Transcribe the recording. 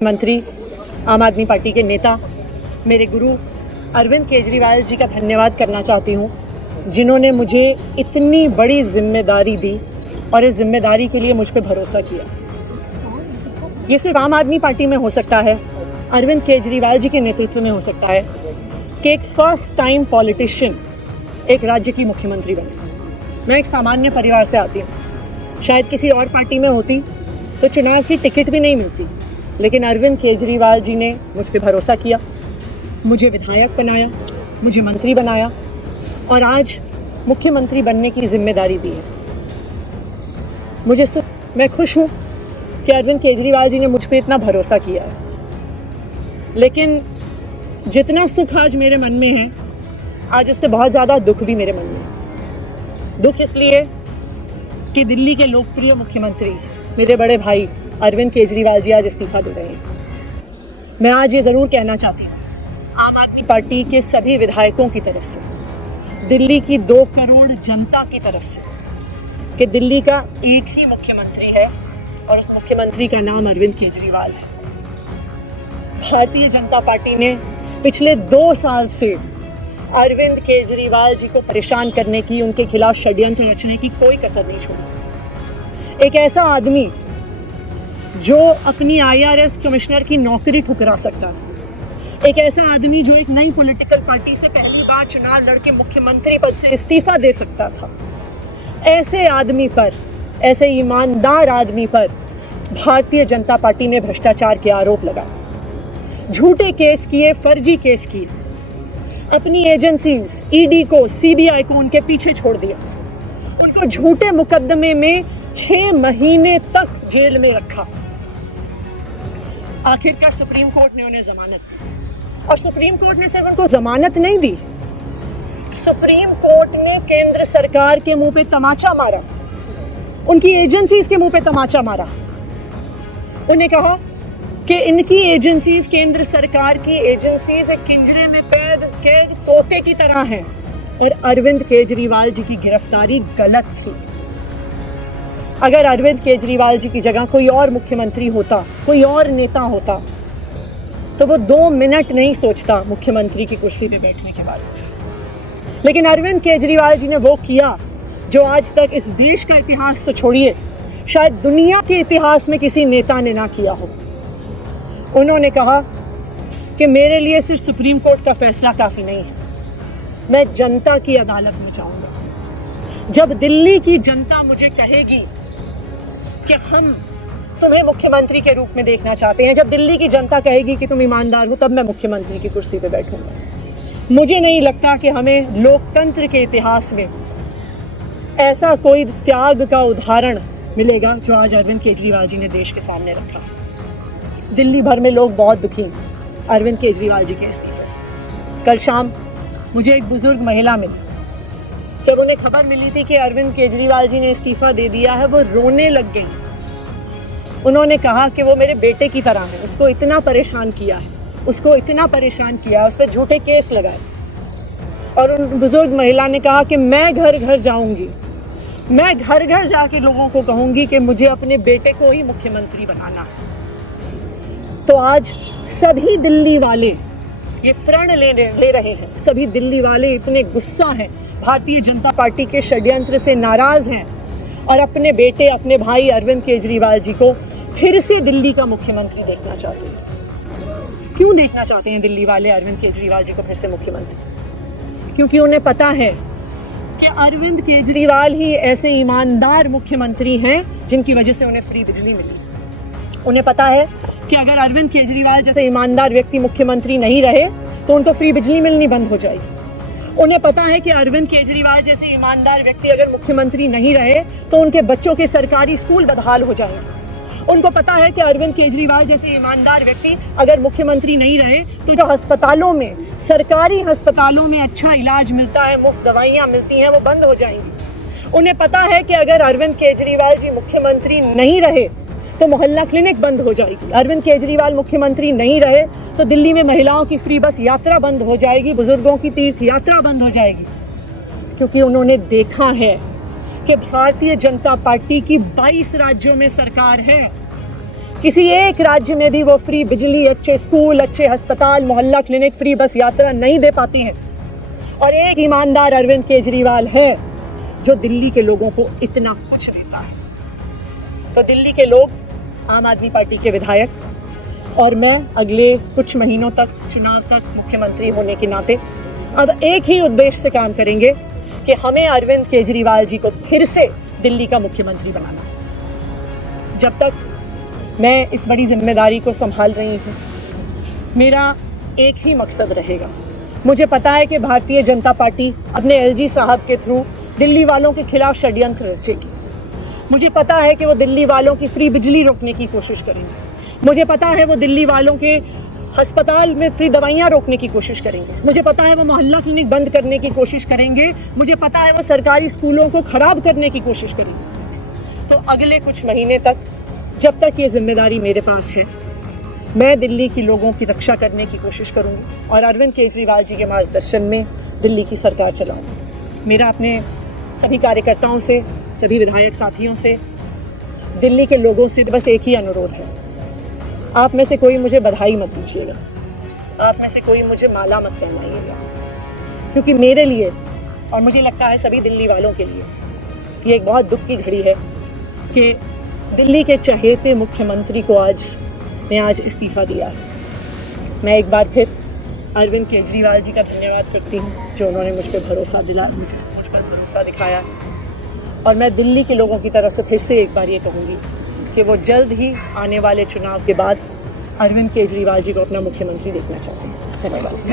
मंत्री, आम आदमी पार्टी के नेता, मेरे गुरु अरविंद केजरीवाल जी का धन्यवाद करना चाहती हूँ, जिन्होंने मुझे इतनी बड़ी जिम्मेदारी दी और इस जिम्मेदारी के लिए मुझ पर भरोसा किया। ये सिर्फ आम आदमी पार्टी में हो सकता है, अरविंद केजरीवाल जी के नेतृत्व में हो सकता है कि एक फर्स्ट टाइम पॉलिटिशियन एक राज्य की मुख्यमंत्री बने। मैं एक सामान्य परिवार से आती हूँ, शायद किसी और पार्टी में होती तो चुनाव की टिकट भी नहीं मिलती, लेकिन अरविंद केजरीवाल जी ने मुझ पर भरोसा किया, मुझे विधायक बनाया, मुझे मंत्री बनाया और आज मुख्यमंत्री बनने की जिम्मेदारी दी है। मैं खुश हूँ कि अरविंद केजरीवाल जी ने मुझ पर इतना भरोसा किया है, लेकिन जितना सुख आज मेरे मन में है, आज उससे बहुत ज़्यादा दुख भी मेरे मन में है। दुख इसलिए कि दिल्ली के लोकप्रिय मुख्यमंत्री मेरे बड़े भाई अरविंद केजरीवाल जी आज इस्तीफा दे रहे हैं। मैं आज ये ज़रूर कहना चाहती हूँ आम आदमी पार्टी के सभी विधायकों की तरफ से, दिल्ली की 2 करोड़ जनता की तरफ से, कि दिल्ली का एक ही मुख्यमंत्री है और उस मुख्यमंत्री का नाम अरविंद केजरीवाल है। भारतीय जनता पार्टी ने पिछले 2 साल से अरविंद केजरीवाल जी को परेशान करने की, उनके खिलाफ षड्यंत्र रचने की कोई कसर नहीं छोड़ी। एक ऐसा आदमी जो अपनी IRS कमिश्नर की नौकरी ठुकरा सकता है, एक ऐसा आदमी जो एक नई पॉलिटिकल पार्टी से पहली बार चुनाव लड़के मुख्यमंत्री पद से इस्तीफा दे सकता था, ऐसे आदमी पर, ऐसे ईमानदार आदमी पर भारतीय जनता पार्टी ने भ्रष्टाचार के आरोप लगाए, झूठे केस किए, फर्जी केस किए, अपनी एजेंसीज ED को, CBI को उनके पीछे छोड़ दिया, उनको झूठे मुकदमे में 6 महीने तक जेल में रखा। आखिरकार सुप्रीम कोर्ट ने उन्हें जमानत दी, और सुप्रीम कोर्ट ने सिर्फ उनको जमानत नहीं दी, सुप्रीम कोर्ट ने केंद्र सरकार के मुंह पे तमाचा मारा, उनकी एजेंसीज के मुंह पे तमाचा मारा। उन्हें कहा कि इनकी एजेंसीज, केंद्र सरकार की एजेंसीज एक पिंजरे में कैद तोते की तरह हैं और अरविंद केजरीवाल जी की गिरफ्तारी गलत थी। अगर अरविंद केजरीवाल जी की जगह कोई और मुख्यमंत्री होता, कोई और नेता होता, तो वो 2 मिनट नहीं सोचता मुख्यमंत्री की कुर्सी पे बैठने के बारे में। लेकिन अरविंद केजरीवाल जी ने वो किया जो आज तक इस देश का इतिहास तो छोड़िए, शायद दुनिया के इतिहास में किसी नेता ने ना किया हो। उन्होंने कहा कि मेरे लिए सिर्फ सुप्रीम कोर्ट का फैसला काफी नहीं है, मैं जनता की अदालत में जाऊंगा। जब दिल्ली की जनता मुझे कहेगी कि हम तुम्हें मुख्यमंत्री के रूप में देखना चाहते हैं, जब दिल्ली की जनता कहेगी कि तुम ईमानदार हो, तब मैं मुख्यमंत्री की कुर्सी पे बैठूंगा। मुझे नहीं लगता कि हमें लोकतंत्र के इतिहास में ऐसा कोई त्याग का उदाहरण मिलेगा जो आज अरविंद केजरीवाल जी ने देश के सामने रखा। दिल्ली भर में लोग बहुत दुखी हैं अरविंद केजरीवाल जी के इस्तीफे से। कल शाम मुझे एक बुजुर्ग महिला मिली, जब उन्हें खबर मिली थी कि अरविंद केजरीवाल जी ने इस्तीफा दे दिया है, वो रोने लग गई। उन्होंने कहा कि वो मेरे बेटे की तरह है, उसको इतना परेशान किया है, उसको इतना परेशान किया, उस पर झूठे केस लगाए। और उन बुजुर्ग महिला ने कहा कि मैं घर घर जाऊंगी, मैं घर घर जाके लोगों को कहूंगी कि मुझे अपने बेटे को ही मुख्यमंत्री बनाना है। तो आज सभी दिल्ली वाले ये प्रण ले रहे हैं, सभी दिल्ली वाले इतने गुस्सा हैं, भारतीय जनता पार्टी के षड्यंत्र से नाराज हैं और अपने बेटे, अपने भाई अरविंद केजरीवाल जी को फिर से दिल्ली का मुख्यमंत्री देखना चाहते हैं। क्यों देखना चाहते हैं दिल्ली वाले अरविंद केजरीवाल जी को फिर से मुख्यमंत्री? क्योंकि उन्हें पता है कि अरविंद केजरीवाल ही ऐसे ईमानदार मुख्यमंत्री हैं जिनकी वजह से उन्हें फ्री बिजली मिली। उन्हें पता है कि अगर अरविंद केजरीवाल जैसे ईमानदार व्यक्ति मुख्यमंत्री नहीं रहे तो उनको फ्री बिजली मिलनी बंद हो जाएगी। उन्हें पता है कि अरविंद केजरीवाल जैसे ईमानदार व्यक्ति अगर मुख्यमंत्री नहीं रहे तो उनके बच्चों के सरकारी स्कूल बदहाल हो जाएंगे। उनको पता है कि अरविंद केजरीवाल जैसे ईमानदार व्यक्ति अगर मुख्यमंत्री नहीं रहे तो जो अस्पतालों में, सरकारी अस्पतालों में अच्छा इलाज मिलता है, मुफ्त दवाइयाँ मिलती हैं, वो बंद हो जाएंगी। उन्हें पता है कि अगर अरविंद केजरीवाल जी मुख्यमंत्री नहीं रहे तो मोहल्ला क्लिनिक बंद हो जाएगी। अरविंद केजरीवाल मुख्यमंत्री नहीं रहे तो दिल्ली में महिलाओं की फ्री बस यात्रा बंद हो जाएगी, बुजुर्गों की तीर्थ यात्रा बंद हो जाएगी। क्योंकि उन्होंने देखा है कि भारतीय जनता पार्टी की 22 राज्यों में सरकार है, किसी एक राज्य में भी वो फ्री बिजली, अच्छे स्कूल, अच्छे अस्पताल, मोहल्ला क्लिनिक, फ्री बस यात्रा नहीं दे पाती हैं। और एक ईमानदार अरविंद केजरीवाल है जो दिल्ली के लोगों को इतना कुछ देता है। तो दिल्ली के लोग, आम आदमी पार्टी के विधायक और मैं अगले कुछ महीनों तक, चुनाव तक मुख्यमंत्री होने के नाते अब एक ही उद्देश्य से काम करेंगे कि हमें अरविंद केजरीवाल जी को फिर से दिल्ली का मुख्यमंत्री बनाना। जब तक मैं इस बड़ी जिम्मेदारी को संभाल रही हूँ, मेरा एक ही मकसद रहेगा। मुझे पता है कि भारतीय जनता पार्टी अपने एलजी साहब के थ्रू दिल्ली वालों के खिलाफ षड्यंत्र रचेगी। मुझे पता है कि वो दिल्ली वालों की फ्री बिजली रोकने की कोशिश करेंगे। मुझे पता है वो दिल्ली वालों के अस्पताल में फ्री दवाइयाँ रोकने की कोशिश करेंगे। मुझे पता है वो मोहल्ला क्लिनिक बंद करने की कोशिश करेंगे। मुझे पता है वो सरकारी स्कूलों को खराब करने की कोशिश करेंगे। तो अगले कुछ महीने तक, जब तक ये जिम्मेदारी मेरे पास है, मैं दिल्ली के लोगों की रक्षा करने की कोशिश करूंगी और अरविंद केजरीवाल जी के मार्गदर्शन में दिल्ली की सरकार चलाऊंगी। मेरा अपने सभी कार्यकर्ताओं से, सभी विधायक साथियों से, दिल्ली के लोगों से बस एक ही अनुरोध है, आप में से कोई मुझे बधाई मत दीजिएगा, आप में से कोई मुझे माला मत पहनाइएगा, क्योंकि मेरे लिए और मुझे लगता है सभी दिल्ली वालों के लिए ये एक बहुत दुख की घड़ी है कि दिल्ली के चहेते मुख्यमंत्री को आज इस्तीफा दिया है। मैं एक बार फिर अरविंद केजरीवाल जी का धन्यवाद करती हूँ जो उन्होंने मुझ पर भरोसा दिलाया, मुझ पर भरोसा दिखाया। और मैं दिल्ली के लोगों की तरफ से फिर से एक बार ये कहूँगी कि वो जल्द ही आने वाले चुनाव के बाद अरविंद केजरीवाल जी को अपना मुख्यमंत्री देखना चाहते हैं। धन्यवाद।